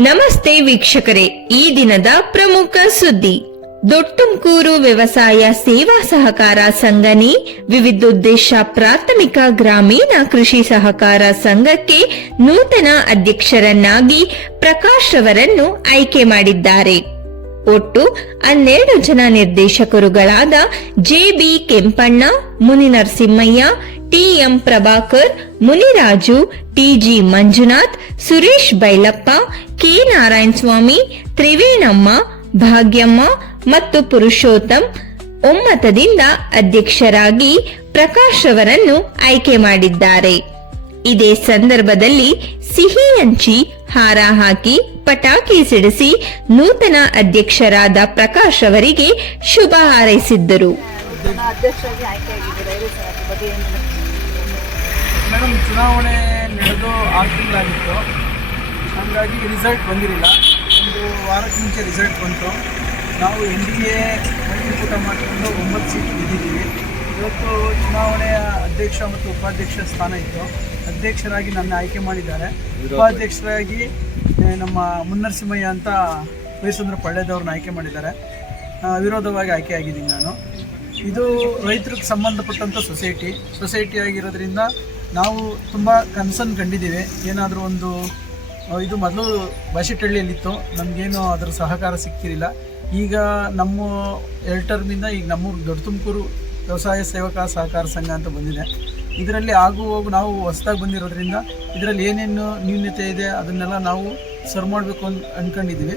ನಮಸ್ತೆ ವೀಕ್ಷಕರೇ, ಈ ದಿನದ ಪ್ರಮುಖ ಸುದ್ದಿ. ದೊಟ್ಟುಂಕೂರು ವ್ಯವಸಾಯ ಸೇವಾ ಸಹಕಾರ ಸಂಘನಿ ವಿವಿಧೋದ್ದೇಶ ಪ್ರಾಥಮಿಕ ಗ್ರಾಮೀಣ ಕೃಷಿ ಸಹಕಾರ ಸಂಘಕ್ಕೆ ನೂತನ ಅಧ್ಯಕ್ಷರನ್ನಾಗಿ ಪ್ರಕಾಶ್ ರವರನ್ನು ಆಯ್ಕೆ ಮಾಡಿದ್ದಾರೆ. ಒಟ್ಟು ಹನ್ನೆರಡು ಜನ ನಿರ್ದೇಶಕರುಗಳಾದ JB Kempanna, Muninarasimhaiah TM Prabhakar, Muniraju, TG Manjunath, Suresh Bailappa, K. Narayana Swamy Trivenamma, Bhagyamma ಮತ್ತು ಪುರುಷೋತ್ತಮ್ ಒಮ್ಮತದಿಂದ ಅಧ್ಯಕ್ಷರಾಗಿ ಪ್ರಕಾಶ್ ಅವರನ್ನು ಆಯ್ಕೆ ಮಾಡಿದ್ದಾರೆ. ಇದೇ ಸಂದರ್ಭದಲ್ಲಿ ಸಿಹಿ ಹಂಚಿ ಹಾರ ಹಾಕಿ ಪಟಾಕಿ ಸಿಡಿಸಿ ನೂತನ ಅಧ್ಯಕ್ಷರಾದ ಪ್ರಕಾಶ್ ಅವರಿಗೆ ಶುಭ ಹಾರೈಸಿದ್ದರು. ಮೇಡಮ್ ಚುನಾವಣೆ ನಡೆದು ಆರು ತಿಂಗಳಾಗಿತ್ತು. ಹಾಗಾಗಿ ರಿಸಲ್ಟ್ ಬಂದಿರಲಿಲ್ಲ. ಒಂದು ವಾರಕ್ಕೆ ಮುಂಚೆ ರಿಸಲ್ಟ್ ಬಂತು. ನಾವು ಎನ್ ಡಿ ಎ ಮೈತ್ರಿಕೂಟ ಮಾಡಿಕೊಂಡು ಒಂಬತ್ತು ಸೀಟ್ ಗೆದ್ದಿದ್ದೀವಿ. ಇವತ್ತು ಚುನಾವಣೆಯ ಅಧ್ಯಕ್ಷ ಮತ್ತು ಉಪಾಧ್ಯಕ್ಷ ಸ್ಥಾನ ಇತ್ತು. ಅಧ್ಯಕ್ಷರಾಗಿ ನನ್ನ ಆಯ್ಕೆ ಮಾಡಿದ್ದಾರೆ. ಉಪಾಧ್ಯಕ್ಷರಾಗಿ ನಮ್ಮ ಮುನ್ನರಸಿಂಹಯ್ಯ ಅಂತ ವಯಸ್ಸಂದ್ರ ಪಳ್ಳೆದವ್ರನ್ನ ಆಯ್ಕೆ ಮಾಡಿದ್ದಾರೆ. ವಿರೋಧವಾಗಿ ವಿರೋಧವಾಗಿ ಆಯ್ಕೆಯಾಗಿದ್ದೀನಿ ನಾನು. ಇದು ರೈತರಿಗೆ ಸಂಬಂಧಪಟ್ಟಂಥ ಸೊಸೈಟಿ. ಸೊಸೈಟಿ ಆಗಿರೋದ್ರಿಂದ ನಾವು ತುಂಬ ಕನ್ಸರ್ನ್ ಕಂಡಿದ್ದೀವಿ. ಏನಾದರೂ ಒಂದು ಇದು ಮೊದಲು ಬಾಶೆಟ್ಟಹಳ್ಳಿಯಲ್ಲಿತ್ತು ನಮಗೇನು ಅದರ ಸಹಕಾರ ಸಿಕ್ಕಿರಲಿಲ್ಲ. ಈಗ ನಮ್ಮ ಎಲ್ಟರ್ನಿಂದ ಈಗ ನಮ್ಮೂರು ದೊಡ್ಡ ತುಮಕೂರು ವ್ಯವಸಾಯ ಸೇವಕ ಸಹಕಾರ ಸಂಘ ಅಂತ ಬಂದಿದೆ. ಇದರಲ್ಲಿ ಆಗು ಹೋಗು ನಾವು ಹೊಸ್ದಾಗಿ ಬಂದಿರೋದ್ರಿಂದ ಇದರಲ್ಲಿ ಏನೇನು ನ್ಯೂನ್ಯತೆ ಇದೆ ಅದನ್ನೆಲ್ಲ ನಾವು ಸರ್ವ್ ಮಾಡಬೇಕು ಅಂತ ಅಂದ್ಕೊಂಡಿದ್ದೀವಿ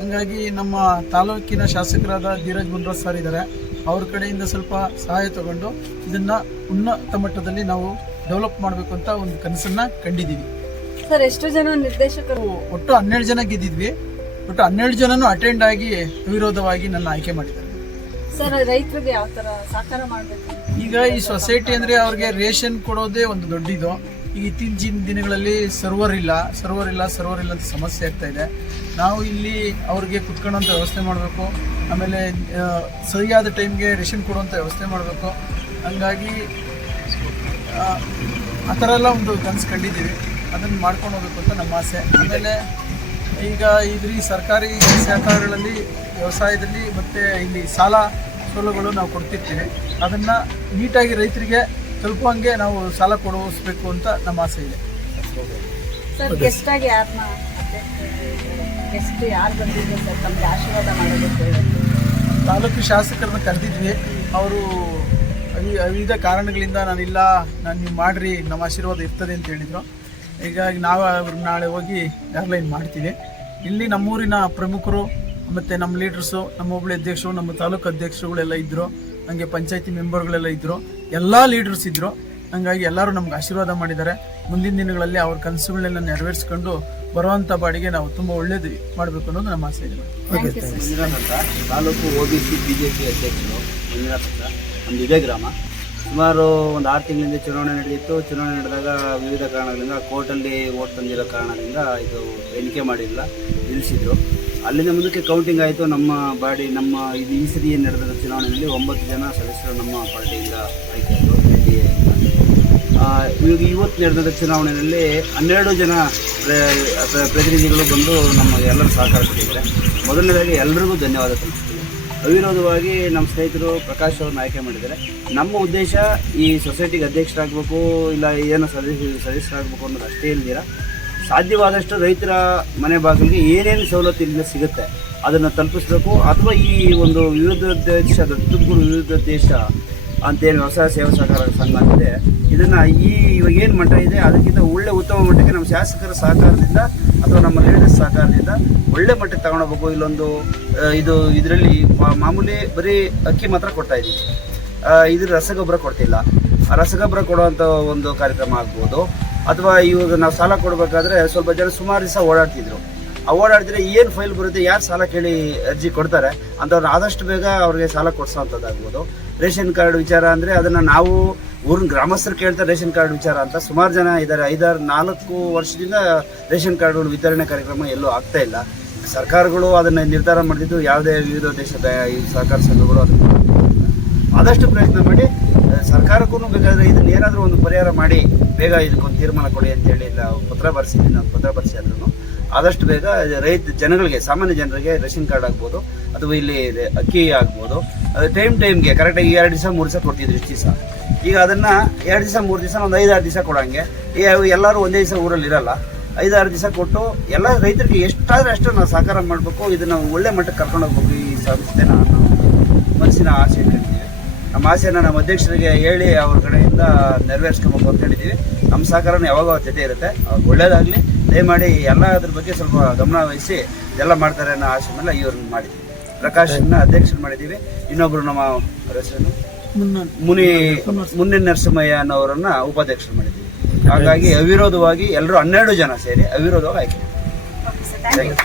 ಹಂಗಾಗಿ ನಮ್ಮ ತಾಲೂಕಿನ ಶಾಸಕರಾದ ಧೀರಜ್ ಗುಂಡ್ರಾಜ್ ಸರ್ ಇದ್ದಾರೆ ಅವ್ರ ಕಡೆಯಿಂದ ಸ್ವಲ್ಪ ಸಹಾಯ ತಗೊಂಡು ಇದನ್ನು ಉನ್ನತ ಮಟ್ಟದಲ್ಲಿ ನಾವು ಡೆವಲಪ್ ಮಾಡಬೇಕು ಅಂತ ಒಂದು ಕನಸನ್ನ ಕಂಡಿದ್ದೀವಿ. ಸರ್ ಎಷ್ಟು ಜನ ನಿರ್ದೇಶಕರು ಒಟ್ಟು ಹನ್ನೆರಡು ಜನ ಗೆದ್ದಿದ್ವಿ. ಒಟ್ಟು ಹನ್ನೆರಡು ಜನನು ಅಟೆಂಡ್ ಆಗಿ ವಿರೋಧವಾಗಿ ನನ್ನ ಆಯ್ಕೆ ಮಾಡಿದ್ದಾರೆ. ಸರ್ ರೈತರಿಗೆ ಯಾವ ಥರ ಸಹಕಾರ ಮಾಡಬೇಕು? ಈಗ ಈ ಸೊಸೈಟಿ ಅಂದರೆ ಅವ್ರಿಗೆ ರೇಷನ್ ಕೊಡೋದೇ ಒಂದು ದೊಡ್ಡದು. ಈಗ ಇತ್ತೀಚಿನ ದಿನಗಳಲ್ಲಿ ಸರ್ವರ್ ಇಲ್ಲ ಸರ್ವರ್ ಇಲ್ಲ ಸರ್ವರ್ ಇಲ್ಲ ಅಂತ ಸಮಸ್ಯೆ ಆಗ್ತಾ ಇದೆ. ನಾವು ಇಲ್ಲಿ ಅವ್ರಿಗೆ ಕುತ್ಕೊಳ್ಳೋಂಥ ವ್ಯವಸ್ಥೆ ಮಾಡಬೇಕು. ಆಮೇಲೆ ಸರಿಯಾದ ಟೈಮ್ಗೆ ರೇಷನ್ ಕೊಡುವಂಥ ವ್ಯವಸ್ಥೆ ಮಾಡಬೇಕು. ಹಂಗಾಗಿ ಆ, ಥರ ಎಲ್ಲ ಒಂದು ಕನಸು ಕಂಡಿದ್ದೀವಿ. ಅದನ್ನು ಮಾಡ್ಕೊಂಡು ಹೋಗ್ಬೇಕು ಅಂತ ನಮ್ಮ ಆಸೆ. ಆಮೇಲೆ ಈಗ ಇದ್ರಿ ಸರ್ಕಾರಿ ಸಹಕಾರಗಳಲ್ಲಿ ವ್ಯವಸಾಯದಲ್ಲಿ ಮತ್ತು ಇಲ್ಲಿ ಸಾಲ ಸೋಲುಗಳು ನಾವು ಕೊಡ್ತಿರ್ತೀವಿ. ಅದನ್ನು ನೀಟಾಗಿ ರೈತರಿಗೆ ತಲುಪುವಂಗೆ ನಾವು ಸಾಲ ಕೊಡಿಸ್ಬೇಕು ಅಂತ ನಮ್ಮ ಆಸೆ ಇದೆ. ತಾಲೂಕು ಶಾಸಕರನ್ನ ಕರೆದಿದ್ವಿ. ಅವರು ವಿವಿಧ ಕಾರಣಗಳಿಂದ ನಾನಿಲ್ಲ ನಾನು ನೀವು ಮಾಡಿರಿ ನಮ್ಮ ಆಶೀರ್ವಾದ ಇರ್ತದೆ ಅಂತ ಹೇಳಿದರು. ಹೀಗಾಗಿ ನಾವು ಅವ್ರು ನಾಳೆ ಹೋಗಿ ಏರ್ಲೈನ್ ಮಾಡ್ತೀವಿ. ಇಲ್ಲಿ ನಮ್ಮೂರಿನ ಪ್ರಮುಖರು ಮತ್ತು ನಮ್ಮ ಲೀಡರ್ಸು ನಮ್ಮ ಹೋಬಳಿ ಅಧ್ಯಕ್ಷರು ನಮ್ಮ ತಾಲೂಕು ಅಧ್ಯಕ್ಷರುಗಳೆಲ್ಲ ಇದ್ದರು ಹಾಗೆ ಪಂಚಾಯತಿ ಮೆಂಬರ್ಗಳೆಲ್ಲ ಇದ್ದರು ಎಲ್ಲ ಲೀಡರ್ಸ್ ಇದ್ದರು ಹಂಗಾಗಿ ಎಲ್ಲರೂ ನಮ್ಗೆ ಆಶೀರ್ವಾದ ಮಾಡಿದ್ದಾರೆ. ಮುಂದಿನ ದಿನಗಳಲ್ಲಿ ಅವ್ರ ಕನಸುಗಳನ್ನೆಲ್ಲ ನೆರವೇರಿಸ್ಕೊಂಡು ಬರುವಂಥ ಬಾಡಿಗೆ ನಾವು ತುಂಬ ಒಳ್ಳೇದು ಮಾಡಬೇಕು ಅನ್ನೋದು ನಮ್ಮ ಆಸೆ ಇದೆ. Taluk O B C B J P ಅಧ್ಯಕ್ಷರು ಮಂಜುನಾಥ್ ನಮ್ಮದು ಇದೇ ಗ್ರಾಮ. ಸುಮಾರು ಒಂದು ಆರು ತಿಂಗಳಿಂದ ಚುನಾವಣೆ ನಡೆದಿತ್ತು. ಚುನಾವಣೆ ನಡೆದಾಗ ವಿವಿಧ ಕಾರಣಗಳಿಂದ ಕೋರ್ಟಲ್ಲಿ ಓಟ್ ತಂದಿರೋ ಕಾರಣದಿಂದ ಇದು ಎಣಿಕೆ ಮಾಡಿಲ್ಲ, ನಿಲ್ಲಿಸಿದ್ರು. ಅಲ್ಲಿಂದ ಮುಂದಕ್ಕೆ ಕೌಂಟಿಂಗ್ ಆಯಿತು. ನಮ್ಮ ಬಾಡಿ, ನಮ್ಮ ಇದು ಈ ಸರಿ ಏನು ನಡೆದ ಚುನಾವಣೆಯಲ್ಲಿ ಒಂಬತ್ತು ಜನ ಸದಸ್ಯರು ನಮ್ಮ ಪಾರ್ಟಿಯಿಂದ ಆಯ್ಕೆ ಎನ್ ಇವಾಗ ಇವತ್ತು ನಡೆದ ಚುನಾವಣೆಯಲ್ಲಿ ಹನ್ನೆರಡು ಜನ ಪ್ರ- ಪ್ರ- ಪ್ರತಿನಿಧಿಗಳು ಬಂದು ನಮಗೆ ಎಲ್ಲರೂ ಸಹಕಾರ ಕೊಟ್ಟಿದ್ದಾರೆ ಮೊದಲನೇದಾಗಿ ಎಲ್ಲರಿಗೂ ಧನ್ಯವಾದ. ಅವಿರೋಧವಾಗಿ ನಮ್ಮ ಸ್ನೇಹಿತರು ಪ್ರಕಾಶ್ ಅವ್ರನ್ನ ಆಯ್ಕೆ ಮಾಡಿದ್ದಾರೆ. ನಮ್ಮ ಉದ್ದೇಶ ಈ ಸೊಸೈಟಿಗೆ ಅಧ್ಯಕ್ಷರಾಗಬೇಕು ಇಲ್ಲ ಏನೋ ಸದಸ್ಯ ಸದಸ್ಯರಾಗಬೇಕು ಅನ್ನೋದು ಅಷ್ಟೇ ಇಲ್ದಿರ. ಸಾಧ್ಯವಾದಷ್ಟು ರೈತರ ಮನೆ ಬಾಗಿಲಿಗೆ ಏನೇನು ಸವಲತ್ತು ಇಲ್ಲಿಂದ ಸಿಗುತ್ತೆ ಅದನ್ನು ತಲುಪಿಸ್ಬೇಕು ಅಥವಾ ಈ ಒಂದು ವಿವಿಧ ದೇಶ ತುಮಕೂರು ವಿವಿಧ ದೇಶ ಅಂತೇನು ವ್ಯವಸಾಯ ಸೇವಾ ಸಹಕಾರ ಸಂಘ ಅಂತಿದೆ. ಇದನ್ನು ಈ ಇವಾಗ ಏನು ಮಟ್ಟ ಇದೆ, ಅದಕ್ಕಿಂತ ಒಳ್ಳೆ ಉತ್ತಮ ಮಟ್ಟಕ್ಕೆ ಶಾಸಕರ ಸಹಕಾರದಿಂದ ಅಥವಾ ನಮ್ಮ ಲೀಡರ್ಸ್ ಸಹಕಾರದಿಂದ ಒಳ್ಳೆ ಮಟ್ಟಕ್ಕೆ ತಗೊಂಡೋಗ್ಬೇಕು ಇಲ್ಲೊಂದು ಇದು ಇದರಲ್ಲಿ ಮಾಮೂಲಿ ಬರೀ ಅಕ್ಕಿ ಮಾತ್ರ ಕೊಡ್ತಾ ಇದ್ದೀವಿ. ಇದ್ರ ರಸಗೊಬ್ಬರ ಕೊಡ್ತಿಲ್ಲ. ರಸಗೊಬ್ಬರ ಕೊಡುವಂಥ ಒಂದು ಕಾರ್ಯಕ್ರಮ ಆಗ್ಬೋದು. ಅಥವಾ ಇವಾಗ ನಾವು ಸಾಲ ಕೊಡಬೇಕಾದ್ರೆ ಸ್ವಲ್ಪ ಜನ ಸುಮಾರು ದಿವಸ ಓಡಾಡ್ತಿದ್ರು. ಆ ಓಡಾಡಿದ್ರೆ ಏನು ಫೈಲ್ ಬರುತ್ತೆ, ಯಾರು ಸಾಲ ಕೇಳಿ ಅರ್ಜಿ ಕೊಡ್ತಾರೆ ಅಂಥವ್ರು ಆದಷ್ಟು ಬೇಗ ಅವ್ರಿಗೆ ಸಾಲ ಕೊಡ್ಸೋವಂಥದ್ದಾಗ್ಬೋದು ರೇಷನ್ ಕಾರ್ಡ್ ವಿಚಾರ ಅಂದರೆ ಅದನ್ನು ನಾವು ಊರಿನ ಗ್ರಾಮಸ್ಥರು ಕೇಳ್ತಾರೆ ರೇಷನ್ ಕಾರ್ಡ್ ವಿಚಾರ ಅಂತ. ಸುಮಾರು ಜನ ಇದ್ದಾರೆ. ಐದಾರು, ನಾಲ್ಕು ವರ್ಷದಿಂದ ರೇಷನ್ ಕಾರ್ಡ್ಗಳು ವಿತರಣೆ ಕಾರ್ಯಕ್ರಮ ಎಲ್ಲೂ ಆಗ್ತಾ ಇಲ್ಲ. ಸರ್ಕಾರಗಳು ಅದನ್ನು ನಿರ್ಧಾರ ಮಾಡಿದ್ದು ಯಾವುದೇ ವಿವಿಧ ದೇಶದ ಈ ಸಹಕಾರ ಸಂಘಗಳು ಅದನ್ನು ಆದಷ್ಟು ಪ್ರಯತ್ನ ಮಾಡಿ ಸರ್ಕಾರಕ್ಕೂ ಬೇಕಾದರೆ ಇದನ್ನ ಏನಾದರೂ ಒಂದು ಪರಿಹಾರ ಮಾಡಿ ಬೇಗ ಇದಕ್ಕೊಂದು ತೀರ್ಮಾನ ಕೊಡಿ ಅಂತೇಳಿ ನಾವು ಪತ್ರ ಬರೆಸಿದ್ದೀನಿ ನಾನು ಪತ್ರ ಬರೆಸಿದ್ರು ಆದಷ್ಟು ಬೇಗ ರೈತ ಜನಗಳಿಗೆ, ಸಾಮಾನ್ಯ ಜನರಿಗೆ ರೇಷನ್ ಕಾರ್ಡ್ ಆಗ್ಬೋದು, ಅಥವಾ ಇಲ್ಲಿ ಅಕ್ಕಿ ಆಗ್ಬೋದು. ಟೈಮ್ ಟೈಮ್ಗೆ, ಕರೆಕ್ಟಾಗಿ ಎರಡು ದಿವಸ, ಮೂರು ದಿವಸ ಕೊಡ್ತಿದ್ರು ಇಷ್ಟು ದಿವಸ. ಈಗ ಅದನ್ನ ಎರಡು ದಿವಸ, ಮೂರು ದಿವಸ, ಒಂದು ಐದಾರು ದಿವಸ ಕೊಡಂಗೆ. ಎಲ್ಲರೂ ಒಂದೇ ದಿವಸ ಊರಲ್ಲಿ ಇರಲ್ಲ. ಐದಾರು ದಿವಸ ಕೊಟ್ಟು ಎಲ್ಲ ರೈತರಿಗೆ ಎಷ್ಟಾದ್ರೆ ಅಷ್ಟು ನಾವು ಸಹಕಾರ ಮಾಡಬೇಕು. ಇದನ್ನು ಒಳ್ಳೆ ಮಟ್ಟಕ್ಕೆ ಕರ್ಕೊಂಡು ಹೋಗ್ಬೇಕು ಈ ಸಂಸ್ಥೆನ ಮನಸ್ಸಿನ ಆಸೆ ಇಟ್ಕೊಂಡಿದ್ದೀವಿ ನಮ್ಮ ಆಸೆನ ನಮ್ಮ ಅಧ್ಯಕ್ಷರಿಗೆ ಹೇಳಿ ಅವ್ರ ಕಡೆಯಿಂದ ನೆರವೇರಿಸ್ಕೊಬೇಕು ಅಂತ ನಮ್ಮ ಸಹಕಾರನ ಯಾವಾಗ ಜೊತೆ ಇರುತ್ತೆ. ಅವ್ರಿಗೆ ಒಳ್ಳೇದಾಗಲಿ. ದಯಮಾಡಿ ಎಲ್ಲ ಅದ್ರ ಬಗ್ಗೆ ಸ್ವಲ್ಪ ಗಮನ ವಹಿಸಿ ಇದೆಲ್ಲ ಮಾಡ್ತಾರೆ ಅನ್ನೋ ಆಸೆ ಮೇಲೆ ಇವ್ರನ್ನ ಮಾಡಿದ್ದೀವಿ. ಪ್ರಕಾಶನ್ನ ಅಧ್ಯಕ್ಷರು ಮಾಡಿದ್ದೀವಿ. ಇನ್ನೊಬ್ಬರು ನಮ್ಮ ಅವ್ರ ಹೆಸರೇನು ಮುನಿ ಮುನಿ ನರಸಿಂಹಯ್ಯ ಅನ್ನೋರನ್ನ ಉಪಾಧ್ಯಕ್ಷರು ಮಾಡಿದ್ದೀವಿ ಹಾಗಾಗಿ ಅವಿರೋಧವಾಗಿ ಎಲ್ಲರೂ ಹನ್ನೆರಡು ಜನ ಸೇರಿ ಅವಿರೋಧವಾಗಿ ಆಯ್ಕೆ.